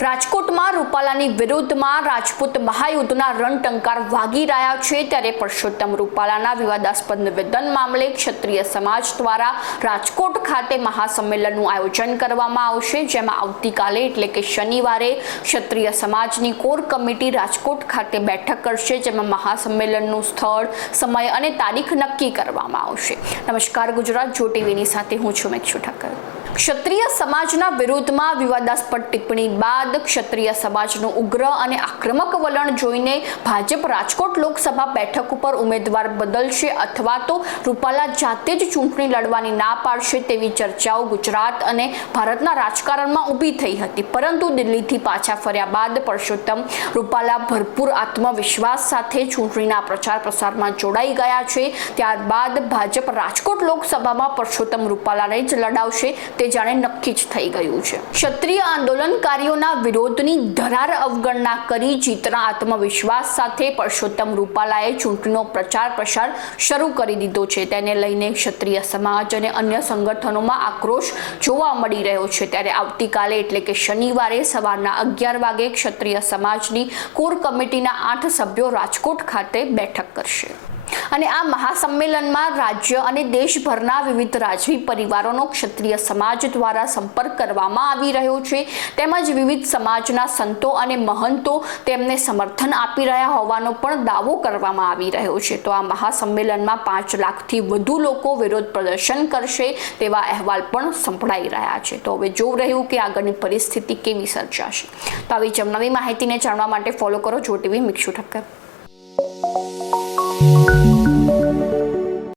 રાજકોટમાં રૂપાલાની વિરુદ્ધમાં રાજપૂત મહાયુદ્ધના રણટંકાર વાગી રહ્યા છે ત્યારે પરસોત્તમ રૂપાલાના વિવાદાસ્પદ નિવેદન મામલે ક્ષત્રિય સમાજ દ્વારા રાજકોટ ખાતે મહાસંમેલનનું આયોજન કરવામાં આવશે. જેમાં આવતીકાલે એટલે કે શનિવારે ક્ષત્રિય સમાજની કોર કમિટી રાજકોટ ખાતે બેઠક કરશે, જેમાં મહાસંમેલનનું સ્થળ, સમય અને તારીખ નક્કી કરવામાં આવશે. નમસ્કાર, ગુજરાત જો ટીવીની સાથે હું છું મેક્ષુ ઠક્કર ક્ષત્રિય સમાજના વિરોધમાં વિવાદાસ્પદ ટિપ્પણી બાદ ક્ષત્રિય સમાજનું ઉગ્ર અને આક્રમક વલણ જોઈને ભાજપ રાજકોટ લોકસભા બેઠક ઉપર ઉમેદવાર બદલશે અથવા તો રૂપાલા જાતે જ ચૂંટણી લડવાની ના પાડશે તેવી ચર્ચાઓ ગુજરાત અને ભારતના રાજકારણમાં ઊભી થઈ હતી. પરંતુ દિલ્હીથી પાછા ફર્યા બાદ પરસોત્તમ રૂપાલા ભરપૂર આત્મવિશ્વાસ સાથે ચૂંટણીના પ્રચાર પ્રસારમાં જોડાઈ ગયા છે. ત્યારબાદ ભાજપ રાજકોટ લોકસભામાં પરસોત્તમ રૂપાલાને જ લડાવશે તે જાણે નક્કી જ થઈ ગયું છે. ક્ષત્રિય આંદોલનકારીઓના વિરોધની ધરાર અવગણના કરી જીતના આત્મવિશ્વાસ સાથે પરસોત્તમ રૂપાલાએ ચૂંટણીનો પ્રચાર પ્રસાર શરૂ કરી દીધો છે. તેને લઈને ક્ષત્રિય સમાજ અને અન્ય સંગઠનોમાં આક્રોશ જોવા મળી રહ્યો છે. ત્યારે આવતીકાલે એટલે કે શનિવારે સવારના અગિયાર વાગે ક્ષત્રિય સમાજની કોર કમિટીના આઠ સભ્યો રાજકોટ ખાતે બેઠક કરશે. અને આ મહાસંમેલનમાં રાજ્ય અને દેશભરના વિવિધ રાજવી પરિવારોનો ક્ષત્રિય સમાજ દ્વારા સંપર્ક કરવામાં આવી રહ્યો છે. તેમજ વિવિધ સમાજના સંતો અને મહંતો તેમને સમર્થન આપી રહ્યા હોવાનો પણ દાવો કરવામાં આવી રહ્યો છે. તો આ મહાસંમેલનમાં પાંચ લાખથી વધુ લોકો વિરોધ પ્રદર્શન કરશે તેવા અહેવાલ પણ સંભળાઈ રહ્યા છે. તો હવે જોવું રહ્યું કે આગળની પરિસ્થિતિ કેવી સર્જાશે. તો આવી જ નવી માહિતીને જાણવા માટે ફોલો કરો જો ટીવી મિક્ષુ ઠક્કર